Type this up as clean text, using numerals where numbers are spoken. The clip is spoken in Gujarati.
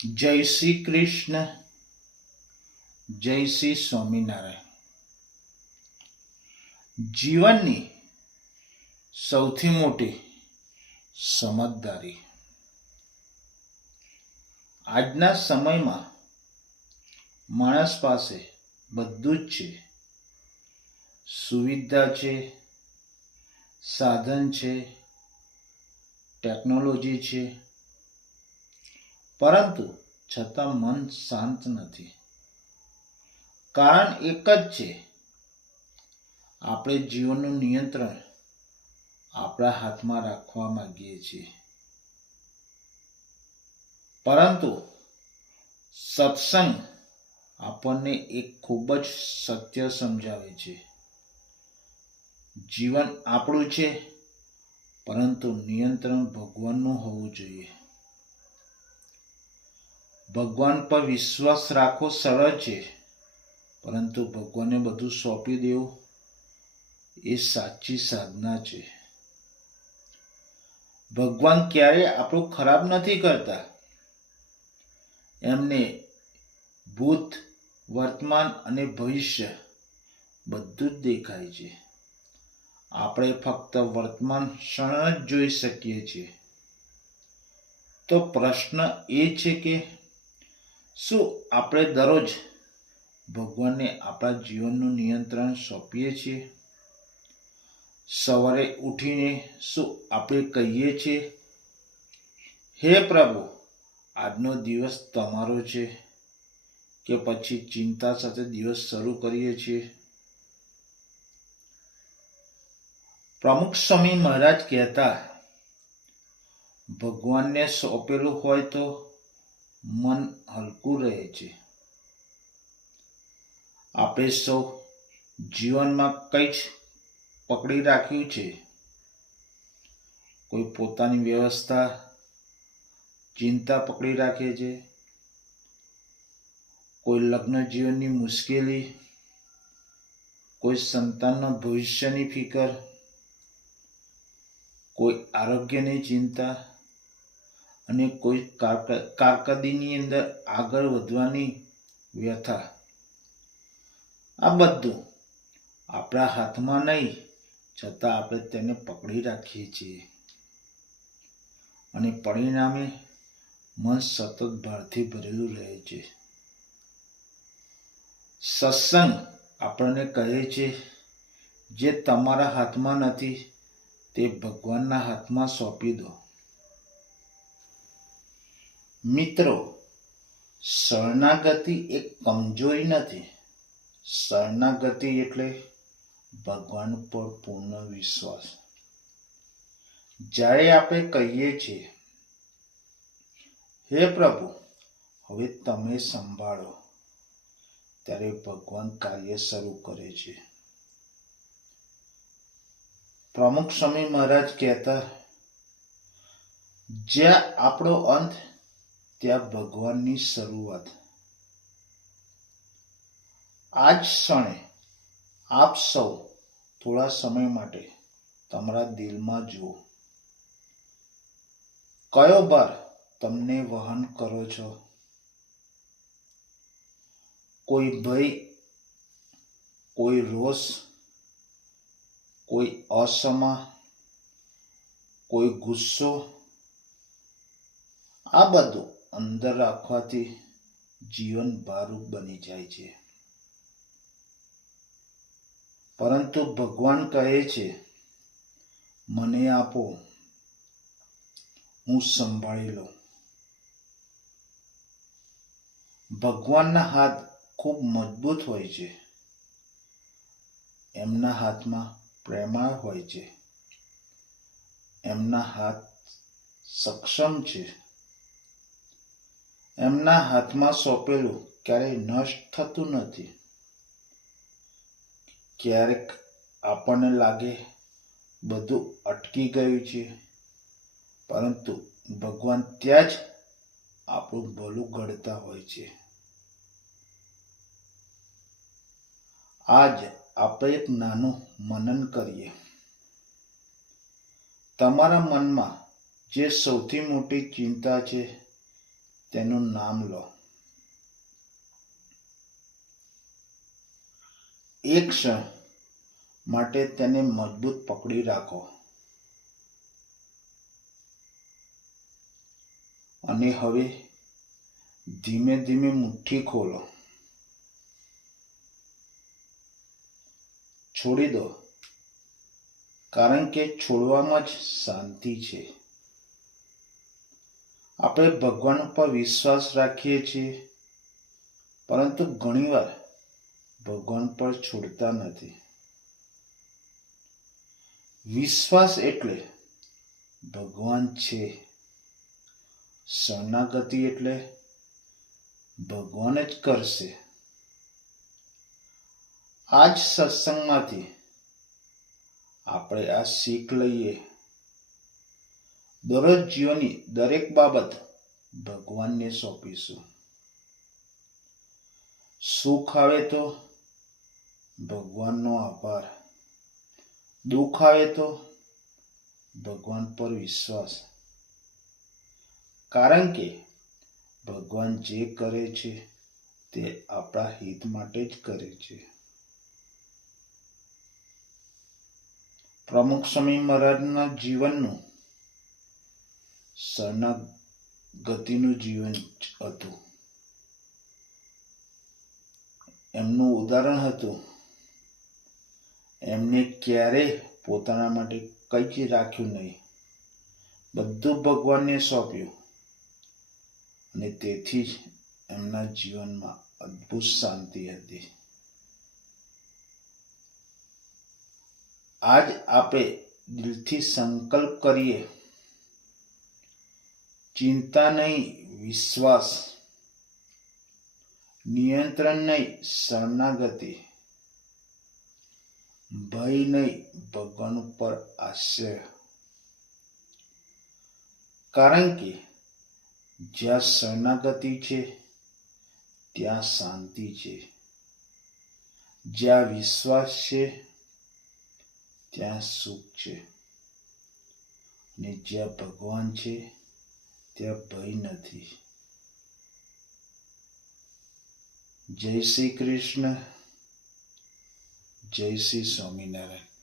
જય શ્રી કૃષ્ણ. જય શ્રી સ્વામિનારાયણ. જીવનની સૌથી મોટી સમજદારી. આજના સમયમાં માણસ પાસે બધું જ છે. સુવિધા છે, સાધન છે, ટેકનોલોજી છે, પરંતુ છતાં મન શાંત નથી. કારણ એક જ છે, આપણે જીવનનું નિયંત્રણ આપણા હાથમાં રાખવા માંગીએ છીએ. પરંતુ સત્સંગ આપણને એક ખૂબ જ સત્ય સમજાવે છે. જીવન આપણું છે, પરંતુ નિયંત્રણ ભગવાનનું હોવું જોઈએ. ભગવાન પર વિશ્વાસ રાખવો સરળ છે, પરંતુ ભગવાનને બધું સોંપી દેવું એ સાચી સાધના છે. ભગવાન ક્યારેય આપણું ખરાબ નથી કરતા. એમને ભૂત, વર્તમાન અને ભવિષ્ય બધું જ દેખાય છે. આપણે ફક્ત વર્તમાન ક્ષણ જ જોઈ શકીએ છીએ. તો પ્રશ્ન એ છે કે શું આપણે દરરોજ ભગવાનને આપણા જીવનનું નિયંત્રણ સોંપીએ છીએ? સવારે ઉઠીને શું આપણે કહીએ છીએ, હે પ્રભુ, આજનો દિવસ તમારો છે, કે પછી ચિંતા સાથે દિવસ શરૂ કરીએ છીએ? પ્રમુખ સ્વામી મહારાજ કહેતા, ભગવાનને સોંપેલું હોય તો મન હલકું રહે છે. આપણે સૌ જીવનમાં કંઈ જ પકડી રાખ્યું છે. કોઈ પોતાની વ્યવસ્થા, ચિંતા પકડી રાખે છે, કોઈ લગ્ન જીવનની મુશ્કેલી, કોઈ સંતાનના ભવિષ્યની ફિકર, કોઈ આરોગ્યની ચિંતા અને કોઈ કારકિર્દીની અંદર આગળ વધવાની વ્યથા. આ બધું આપણા હાથમાં નહીં, છતાં આપણે તેને પકડી રાખીએ છીએ અને પરિણામે મન સતત ભારથી ભરેલું રહે છે. સત્સંગ આપણને કહે છે, જે તમારા હાથમાં નથી તે ભગવાનના હાથમાં સોંપી દો. મિત્રો, શરણાગતિ એક કમજોરી નથી. શરણાગતિ એટલે ભગવાન પર પૂર્ણ વિશ્વાસ. જ્યારે આપણે કહીએ છીએ, હે પ્રભુ, હવે તમે સંભાળો, ત્યારે ભગવાન કાર્ય શરૂ કરે છે. પ્રમુખ સ્વામી મહારાજ કહેતા, જ્યાં આપણો અંત ત્યાં ભગવાનની શરૂઆત. આજ ક્ષણે આપ સૌ થોડા સમય માટે તમારા દિલમાં જુઓ. કયો ભાર તમને વહન કરો છો? કોઈ ભય, કોઈ રોષ, કોઈ અસમા, કોઈ ગુસ્સો. આ બધું અંદર રાખવાથી જીવન ભારું બની જાય છે. પરંતુ ભગવાન કહે છે, મને આપો, હું સંભાળી લઉં. ભગવાનના હાથ ખૂબ મજબૂત હોય છે. એમના હાથમાં પ્રેમાળ હોય છે. એમના હાથ સક્ષમ છે. એમના હાથમાં સોંપેલું ક્યારેય નષ્ટ થતું નથી. ક્યારેક આપણને લાગે બધું અટકી ગયું છે, પરંતુ ભગવાન ત્યાં જ આપણું ભલું ઘડતા હોય છે. આજ આપણે એક નાનું મનન કરીએ. તમારા મનમાં જે સૌથી મોટી ચિંતા છે તેનું નામ લો. એક ક્ષણ માટે તેને મજબૂત પકડી રાખો અને હવે ધીમે ધીમે મુઠ્ઠી ખોલો. છોડી દો, કારણ કે છોડવામાં જ શાંતિ છે. આપણે ભગવાન પર વિશ્વાસ રાખીએ છીએ, પરંતુ ઘણીવાર ભગવાન પર છોડતા નથી. વિશ્વાસ એટલે ભગવાન છે, શરણાગતિ એટલે ભગવાન જ કરશે. આ જ સત્સંગમાંથી આપણે આ શીખ લઈએ. દરરોજ જીવનની દરેક બાબત ભગવાનને સોંપીશું. સુખ આવે તો ભગવાનનો આભાર, દુઃખ આવે તો ભગવાન પર વિશ્વાસ, કારણ કે ભગવાન જે કરે છે તે આપણા હિત માટે જ કરે છે. પ્રમુખ સ્વામી મહારાજના જીવનનું શરણાગતિનું જીવન હતું. એમનું ઉદાહરણ હતું, એમને ક્યારેય પોતાના માટે કંઈ જ રાખ્યું નહીં, બધું ભગવાનને સોંપ્યું અને તેથી જ એમના જીવનમાં અદ્ભુત શાંતિ હતી. આજ આપણે દિલથી સંકલ્પ કરીએ, ચિંતા નહીં, વિશ્વાસ, નિયંત્રણ નહીં, શરણાગતિ, ભય નહીં, ભગવાન ઉપર આશ્રય. કારણ કે જ્યાં શરણાગતિ છે ત્યાં શાંતિ છે, જ્યાં વિશ્વાસ છે ત્યાં સુખ છે, અને જ્યાં ભગવાન છે ત્યાં ભય નથી. જય શ્રી કૃષ્ણ. જય શ્રી સ્વામિનારાયણ.